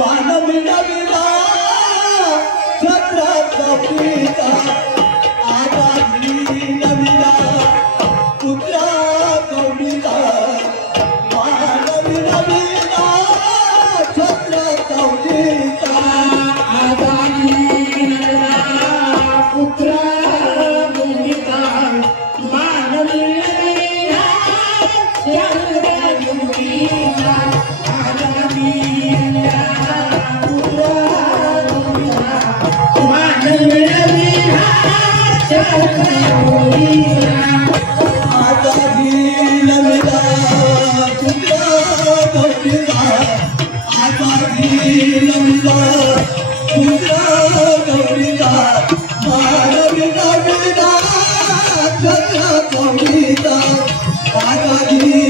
मानविला छत्रपतीचा आजादी नविला पुत्रा कविता मानविला छत्रपतीचा आजादी नविला पुत्रा कविता मानविला छत्रपतीचा आजादी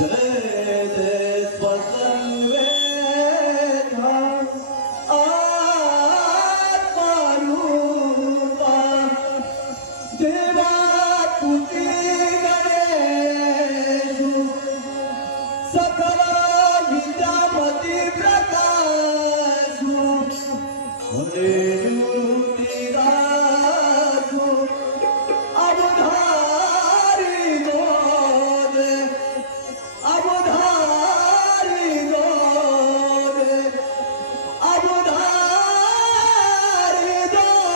जय जय स्वसंवेदा आत्मारूपा देवा पुती गणेशु सकल विद्यामती प्रकाशु हरे राजु अवधारी गोदे अवधारी गोदे अवधारी गोदे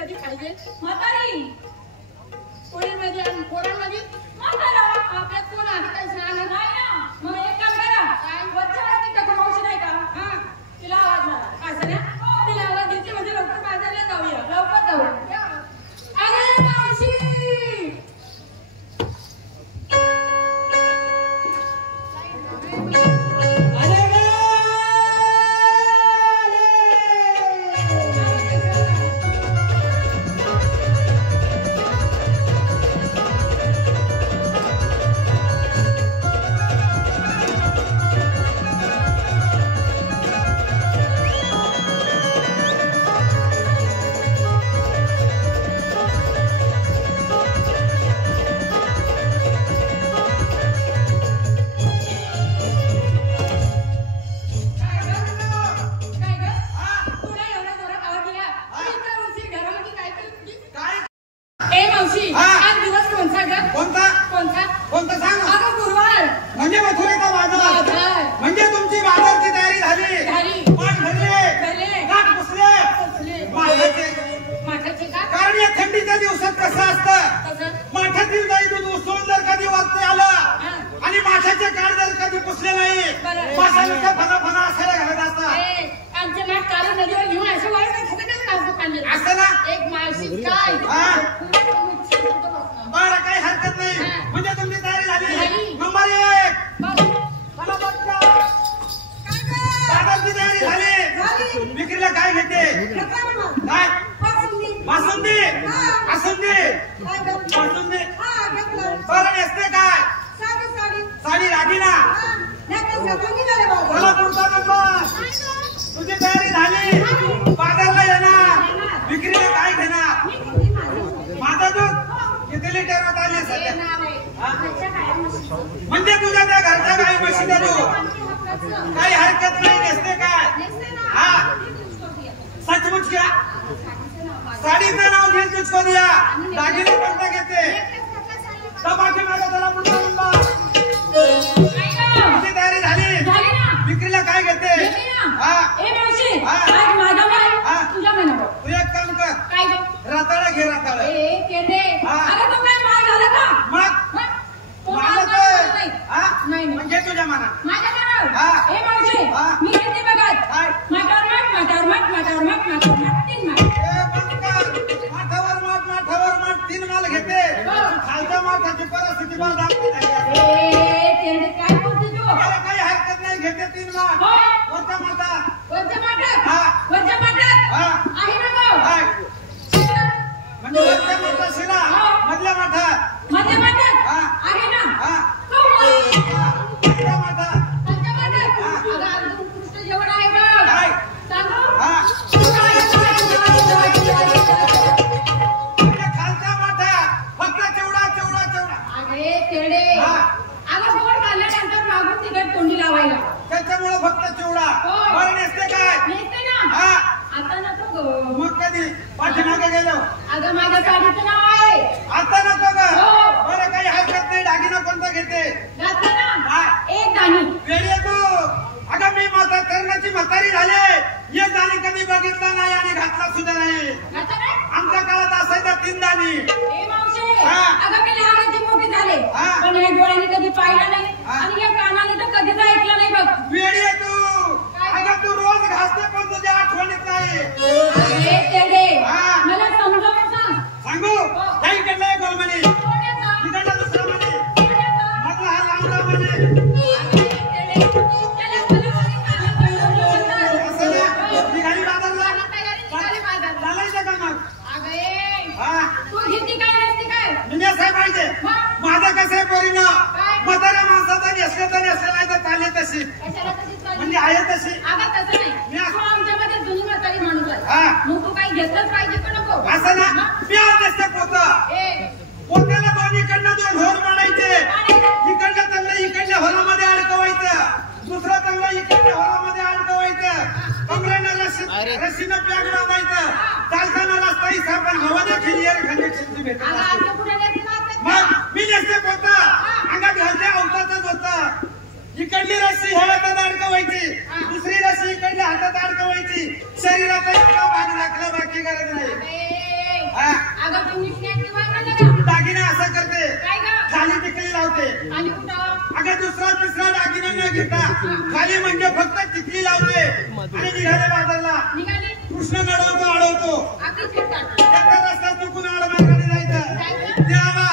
पोळीमध्ये पाहिजे म्हातारी पोळीमध्ये आणि पोळ्यामध्ये म्हातारा आपल्यात कोण आहे काही सांगा नाही ना मग एक काम करा वरच्या वरती टाकू मावशी नाही का हा तिला आवाज मारा असं ना तिला आवाज द्यायची म्हणजे लवकर बाजारला जाऊया लवकर जाऊया अरे मावशी म्हणजे तुझ्या त्या घरच्या गाई म्हशी देतो काही हरकत नाही नेसते काय हा सचमुच क्या साडीचं नाव घेऊन तुझको दिया दागिने कोणता घेते बाकी माझा त्याला पुन्हा तुझी तयारी झाली विक्रीला काय घेते तू एक काम कर रताळा घे रताळा म्हणजे तुझ्या मनात माठावर माठ 3 माल घेते खालच्या माठाची परिस्थिती मला दाखवत काही हरकत नाही घेते 3 माठ वरच्या माठात म्हणजे वरच्या माठात शिरा मधल्या माठात आहे ना त्याच्यामुळे फक्त चिवडा बरं नेसते काय आता नको मग कधी पाठीमागे गेलो अगं माझ्या साडीचं नाव आहे आता नको ग बरं काही हरकत नाही दागिना कोणता घेते एक दाणी वेळ येतो अगं मी माझा करण्याची म्हातारी झाले एक दाणी कधी बघितला नाही आणि घातला सुद्धा नाही आमच्या काळात असायचा 3 दाणी अगं मी लहानाची मोठी झाले पण या डोळ्याने कधी पाहिलं नाही आणि या कानाने तर कधीच ऐकलं नाही बघ वेळ येतो अगं तू रोज घासते पण तुझ्या आठवणीत नाही मला समजावून सांगू त्या इकडला एक गोलमणी इकडला दुसरा म्हणे मधला हा लांबडा म्हणे निघाली बाजारला चालायचं का मग मी साहेब पाहिजे माझं कसं आहे पोरीनं म्हाताऱ्या माणसाचं नेसलं तर नेसलं नाही तर चालले तशी म्हणजे आहे तशी आमच्यामध्ये जुनी म्हातारी माणूस आहे मग तू काही घेतलंच पाहिजे का नको असं ना मी आज नसते पोत्याला 2 इकडनं 2 होल मारायचे इकडल्या चांगलं इकडल्या होलामध्ये अडकवायचं दुसरं चांगलं इकडल्या होलामध्ये अडकवायचं कमरेनं रस्सीनं पॅक बांधायचं चालताना रस्ता सापण हवा देखील एअर कनेक्शनची भेटत मग मी नसते पोता अंगात घालते अवताच होतं इकडली रस्सी ह्या हातात अडकवायची दुसरी रस्सी इकडल्या हातात अडकवायची शरीराचा एवढा भाग राखला बाकी गरज नाही हा. अगं तू नीटनेटकी वागणार का? दागिने असं करते काय गं? खाली टिकली लावते आणि कुठं? अगं दुसरा तिसरा दागिना न घेता खाली म्हणजे फक्त टिकली लावते आणि निघाले बाजारला निघाली? कृष्ण अडवतो अगदी फिरतात. एकदा रस्त्यात चुकून आडमार्गाने जायचं द्यावा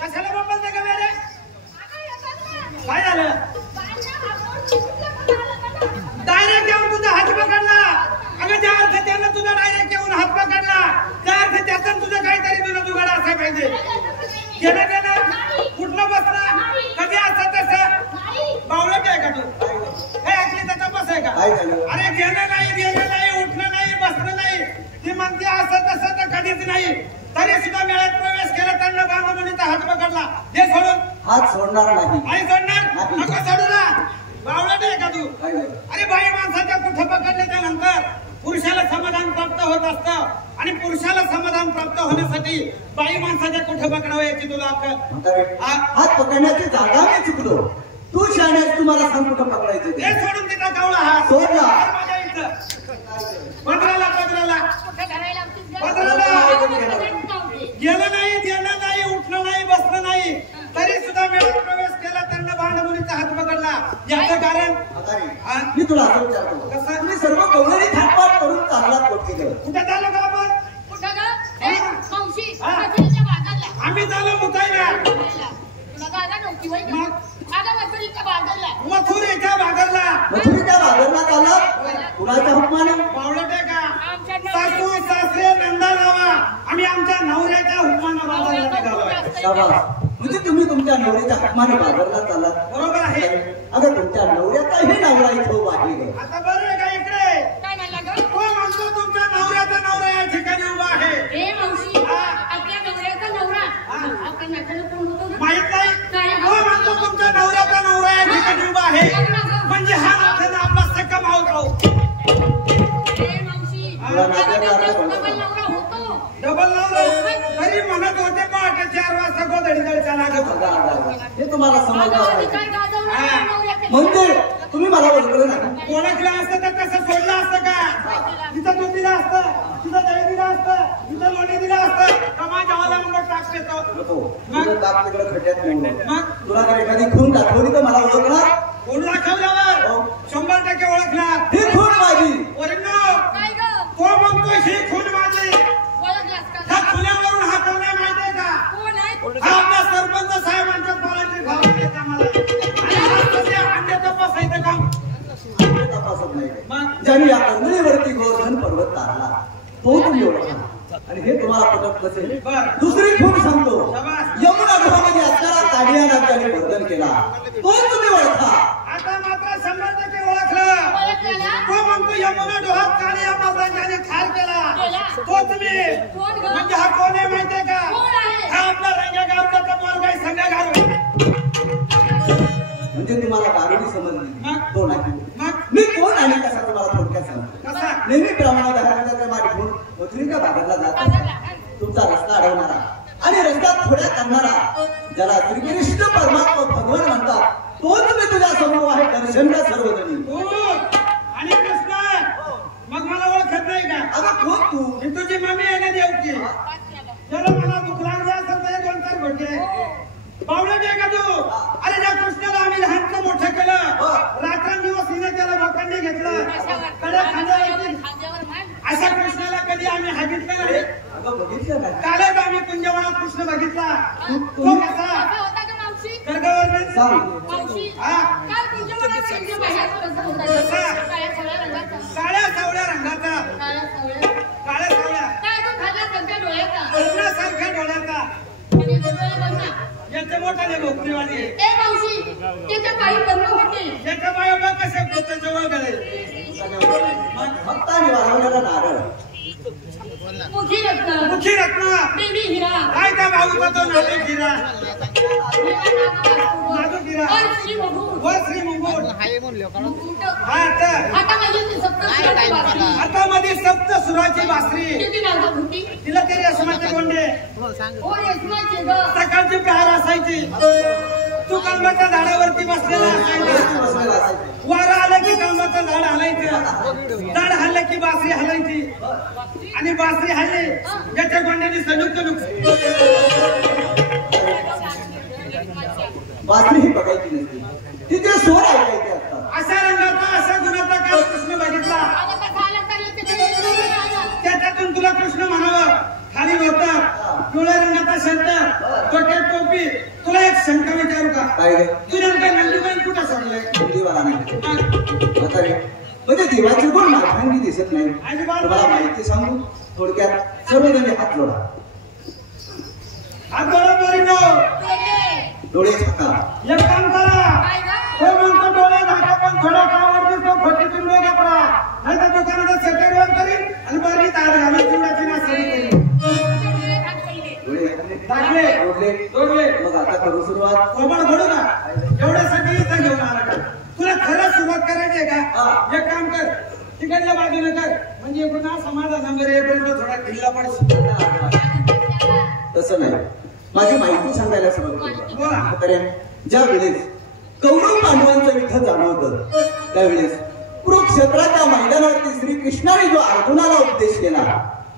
कशाला बोलते का वेडे? काय झालं? डायरेक्ट येऊन तुझा हात पकडला. अगं ज्या अर्थ त्यानं तुझा डायरेक्ट येऊन हात पकडला त्या अर्थ त्याचं तुझं काहीतरी तुझं जुगाड असायला पाहिजे. गेलं गेलं कुठलं बसला कधी असं तसं बावळट आहे का तू? हे ऍक्च्युली त्याचा बस आहे का? अरे गेलं नाही उठलं नाही बसलं नाही ती म्हणते असं तसं तर कधीच नाही. तरी सुद्धा मेळ्यात प्रवेश केला त्यांना बांधमुनीचा हात पकडला. हे सोडून हात सोडणार नाही. आई सोडणार नको सोडू ना. बावळट आहे का तू? अरे बाई माणसाच्या कुठं पकडल्याच्या नंतर पुरुषाला समाधान प्राप्त होत असतं आणि पुरुषाला समाधान प्राप्त होण्यासाठी बाई माणसाच्या कुठं पकडावं याची तुला अक्कल? हात पकडण्याची जागा मी चुकलो. तू शाळेत तुम्हाला सांग कुठं पकडायचं ते. हे सोडून तिचा कावळा हात सोड ना. माझ्या इथं पदराला कुठं घालायला लावतीस गं? गेलं नाही देणं नाही उठलं नाही बसलं नाही तरी सुद्धा मेळ्यात प्रवेश केला त्यांना बांधमुनीचा हात पकडला. याचं कारण हा? मी तुला असं विचारतो. कसं? तुम्ही सर्व गौरी थाटपाट करून चाललात कोटी गेलं. कुठं झालं का आपण? कुठं गं? ए, मावशी, हा. मथुरीच्या बाजारला. आम्ही झालो मुतायला तुला गाडा नव्हती होय का? अगं, मथुरीच्या बाजारला. मथुरेच्या भागरला मथुरीच्या बाजारला चाललात कुणाच्या हुकमानं? बावळट आहे का? आमच्या सासू सासरे नंदा लावा आम्ही आमच्या नवऱ्याच्या हुकमानं बाजारला निघालोय. शाबास. म्हणजे तुम्ही तुमच्या नवऱ्याच्या हुकमानं बाजारला चाललात. बरोबर आहे. अगं तुमच्या नवऱ्याचाही नवरा इथं उभा आहे. आता बरं आहे का इकडे? काय म्हणला गं? तो म्हणतो तुमच्या नवऱ्याचा नवरा या ठिकाणी उभा आहे. ए, मावशी, आपल्या नवऱ्याचा नवरा. आपण नात्यानं कोण होतो गं? माहित नाही? तो म्हणतो तुमच्या नवऱ्याचा नवरा या ठिकाणी उभा आहे म्हणजे हा नात्यानं आपला सक्का भाऊ. ए, मावशी, तुला नात्याचा अगं, अर्थ त्यांचा कोणता? डबल नवरा होतो. डबल नवरा तरी म्हणत होते पहाटे 4 वाजता गोधडी दळचा लागत होता. हे तुम्हाला अगं, समजलं आम्ही नाही. काय गाजवणार नवऱ्याचे? म्हणजे तुम्ही मला ओळखलं नाही. ओळखलं असतं तर कसं सोडलं असतं का? तिथं दूध दिलं असतं तिथं दही दिलं असतं तिथं लोणी दिलं असतं का माझ्या वाला नंबर टाकते तो. नको. तुझं दात तिकडे खड्ड्यात नेऊ नको. मग तुला जर एखादी खून दाखवली तर मला ओळखणार. कोण दाखवल्यावर 100% ओळखणार. ही खून माझी. वरिनो काय गं? तो म्हणतो ही खून माझी. ओळखलास का? ह्या खुल्यावरून हा कोण आहे माहितीये का? कोण आहे? हा आपला सरपंच साहेबांच्या कॉलेजची भावना येत आम्हाला. आणि हा तुझ्या अंड्याचं बसायचं काम. आम्ही तपासत नाही. मग ज्यांनी या कर्मणीवरती गोवर्धन पर्वत तारला तो तुम्ही ओळखा. आणि हे तुम्हाला पटत नसेल. बरं. दुसरी खून सांगतो. शाबास. यमुना नदीमध्ये असणारा कालिया नाट्याने वर्धन केला तो तुम्ही ओळखा. आता मात्र 100% ओळखलं. ओळखलं ना? तो म्हणतो यमुना डोहात कालिया मातांनी खार केला. तो तुम्ही कोण गं? म्हणजे हा कोण आहे माहितीये का? कोण आहे? हा आपला रंगा गावचा पोरगा आहे, संगा घालून. म्हणजे तुम्हाला गारुडी समजली. मग? तो नाही. मग मी कोण आणि कसा तुम्हाला थोडक्यात सांगतो. कसा? नेहमीप्रमाणे घराच्या मागे घेऊन मथुरीच्या भागाला जात बाजारला. तुमचा रस्ता अडवणारा आणि रस्ता थोड्या करणारा ज्याला श्रीकृष्ण परमात्मा भगवान म्हणतात तो तुम्ही तुझ्या समोर आहे. दर्शन द्या सर्वजणी. तू आणि कृष्ण मग मला ओळखत नाही का? अगं कोण तू? ही तुझी मम्मी आहे ना देवची? चलो मला भूक लागली असेल तर 2-4 घोटे. बावळट आहे का तू? अरे ज्या कृष्णाला आम्ही लहानचं मोठं केलं रात्रंदिवस हिने त्याला भोकांनी घेतलं कडे खांद्यावरती खांद्यावर मान. अशा कृष्णाला कधी आम्ही हागितलं नाही. अगं बघितलं का? कालच आम्ही कुंजवनात कृष्ण बघितला. तो कसा कसा होता गं, मावशी? गर्गावर सांग. मावशी, हा. काल कुंजवनात गेली बाहेर कसं होतं? कसा? काळ्या सावळ्या रंगाचा. काळ्या सावळ्या रंगाचा काळ्या सावळ्या. काळ्या सावळ्या काय तो खाल्ला सध्या डोळ्याचा. सोन्यासारख्या डोळ्याचा आणि डोळ्याला याचे मोठाले भोकरीवाणी ए मावशी त्याच्या काही बंद होते याच्या बाया बघ कसे पोताचे वगैरे भक्तांनी वाढवलेला नारळ मुखी रत्न मुखी रत्न बेबी हिरा काय त्या भाऊचा तो नाटक हिरा नाजूक हिरा और श्री मुकुट वर श्री मुकुट मुकुट हा तर आता माझी ती सप्तसुराची बासरी आता मध्ये सप्त सुराची बासरी किती नाजूक होती तिला ते रेशमाचे गोंडे ओ रेशमाचे ग सकाळची प्रहार असायची तू कलमाच्या झाडावरती बसलेला असायचा वारा आलं की कलमाचं झाड हलायचं झाड हल्लं की बासरी हलायची आणि बासरी हल्ली याच्या गोंड्याने संयुक्त बासरी ही बघायची नसते तिथे स्वर ऐकायचे असतात अशा रंगाचा अशा गुणाचा काल कृष्ण बघितला आता झालं तर ते त्याच्यातून तुला कृष्ण म्हणावं खाली होता पिवळ्या रंगाचा शर्ट डोक्यात टोपी तुला एक शंका विचारू का काय रे तू नेमका नंदीबाई कुठं सोडलंय देवाला नाही म्हातारे म्हणजे देवाचे गुण माठांगी दिसत नाही तुम्हाला माहिती सांगू थोडक्यात सर्वजण हात जोडा हात डोळा पोरीनो डोळे झाका एक काम करा तो म्हणतो डोळे झाका पण थोडा कामावरती तो खोटीतून डोळे पडा नाही तर दुकानाचा सेटर वर करीन आणि बरी तार घालून चिवडाची नासरी करीन डोळे दाखले जोडले जोडले मग आता करू सुरुवात कोमळ घडू का एवढ्यासाठी इथं घेऊन आला का तुला खरंच सुरुवात करायची आहे का एक काम कर तिकडल्या बाजूने कर म्हणजे पुन्हा समाधानावर येईपर्यंत थोडा किल्ला पडशील तसं नाही माझी माहिती सांगायला सुरुवात बोला म्हातारे ज्या वेळेस कौरव पांडवांचं युद्ध चालू त्यावेळेस कुरुक्षेत्राच्या मैदानावरती श्रीकृष्णाने जो अर्जुनाला उपदेश केला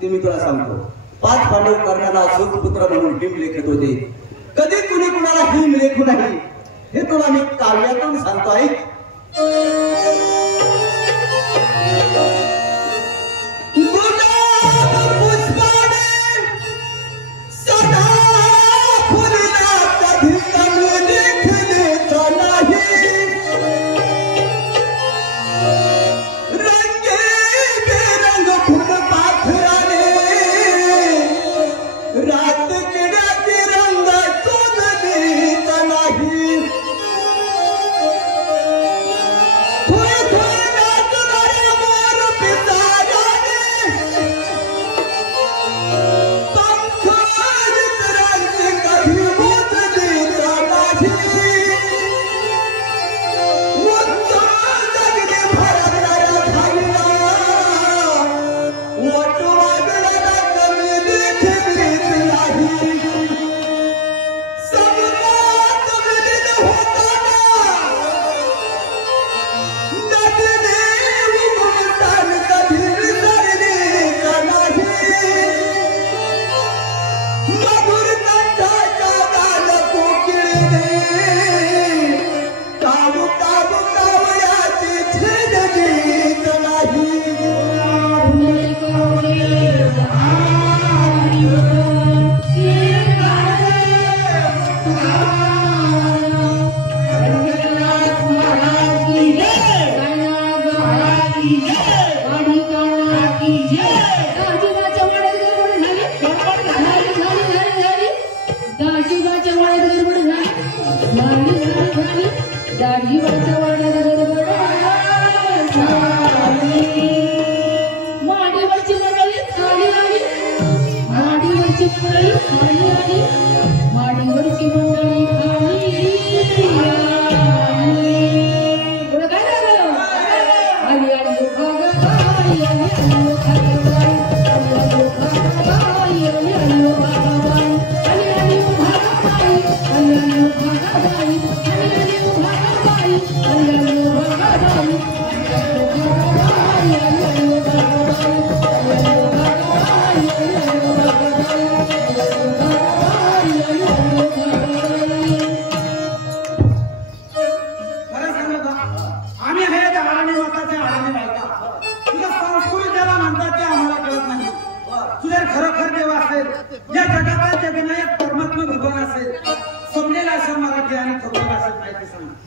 ते मी तुला सांगतो 5 पांडव कर्णाला सुपुत्र म्हणून हिम लेखत होते कधी कुणी कुणाला हिम लेखू नाही हे तुला मी काव्यातून सांगतो ऐक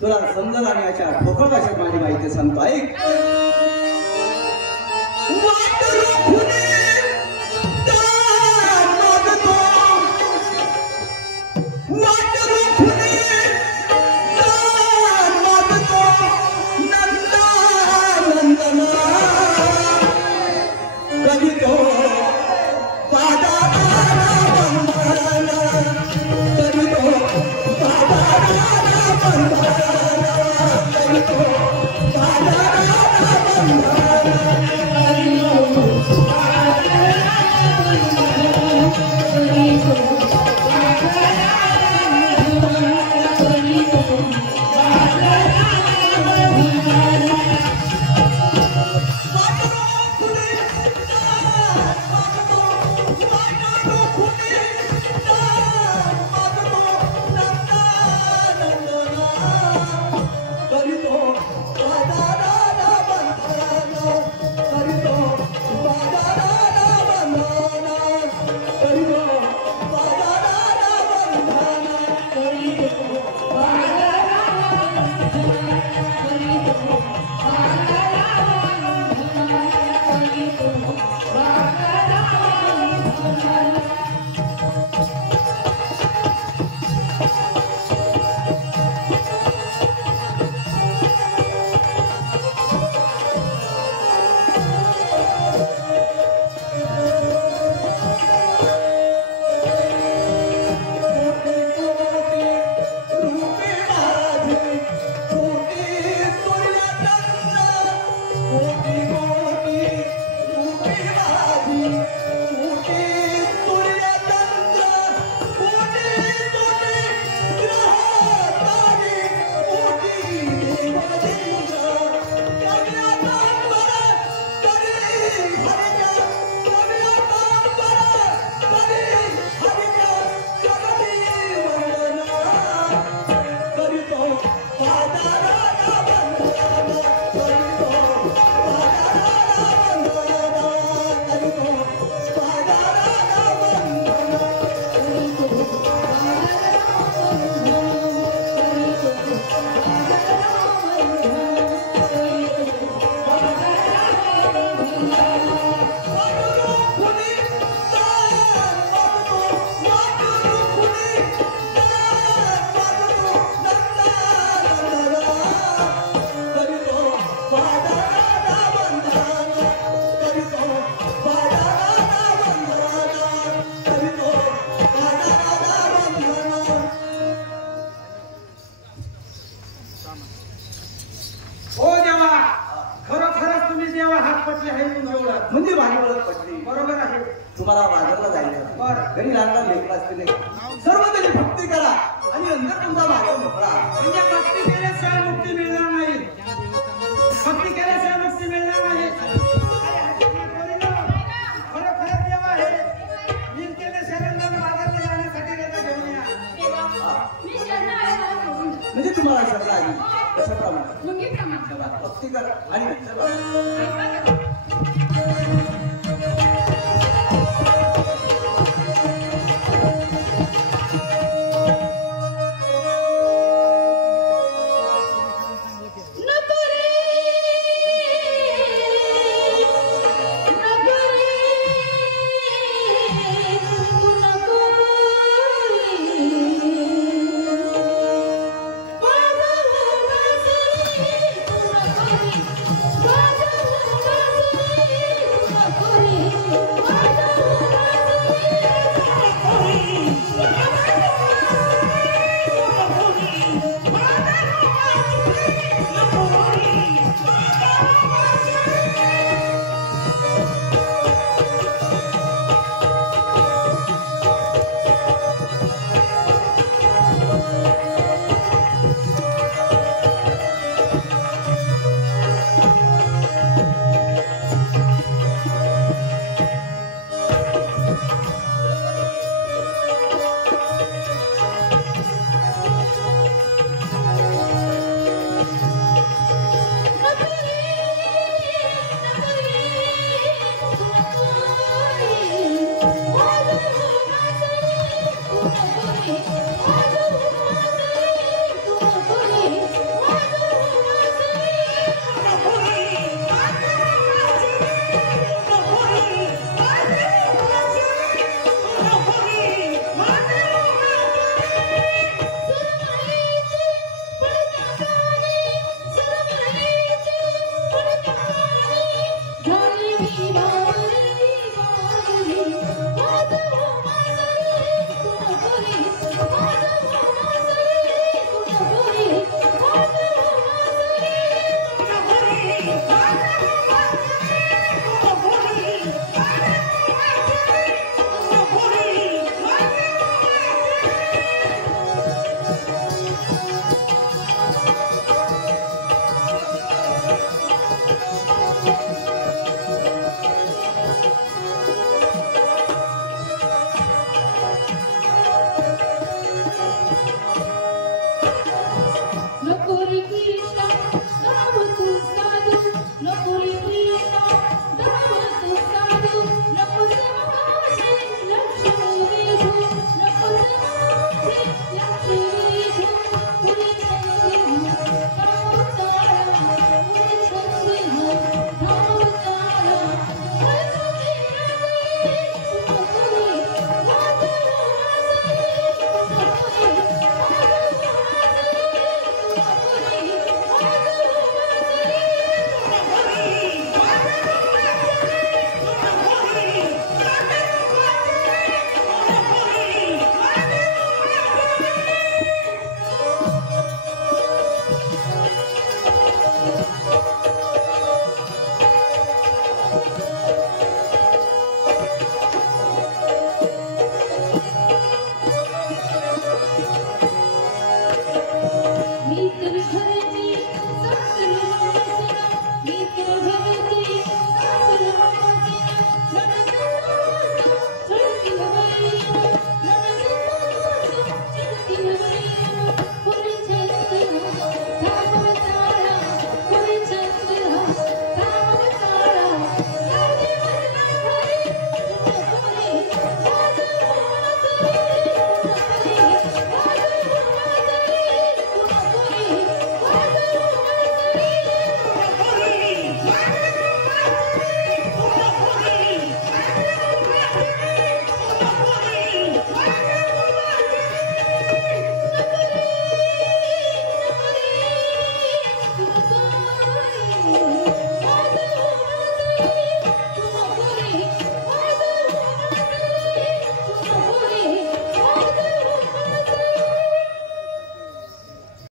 तुला समजल आणि अशा ठोकळ भाषेत माझी माहिती सांगतो ऐक वाट रोखुने त्या मागतो म्हणजे माझी ओळख पटली. बरोबर आहे. तुम्हाला बाजारला जायचं, बरं. घरी लहान लहान लेकरं असतील, सर्व तरी भक्ती करा आणि नंतर तुमचा मार्ग मोकळा. म्हणजे भक्ती केल्याशिवाय मुक्ती मिळणार नाही. भक्ती केल्याशिवाय मुक्ती मिळणार नाही. खरोखर देव आहे. नीलकेने शरणला बाजारला जाण्यासाठी रजा घेऊन या. मी शरण आहे, मला सोडून जा. म्हणजे तुम्हाला शरण आली कशाप्रमाणे मुंगीप्रमाणे. भक्ती करा आणि नंतर ऐका ना.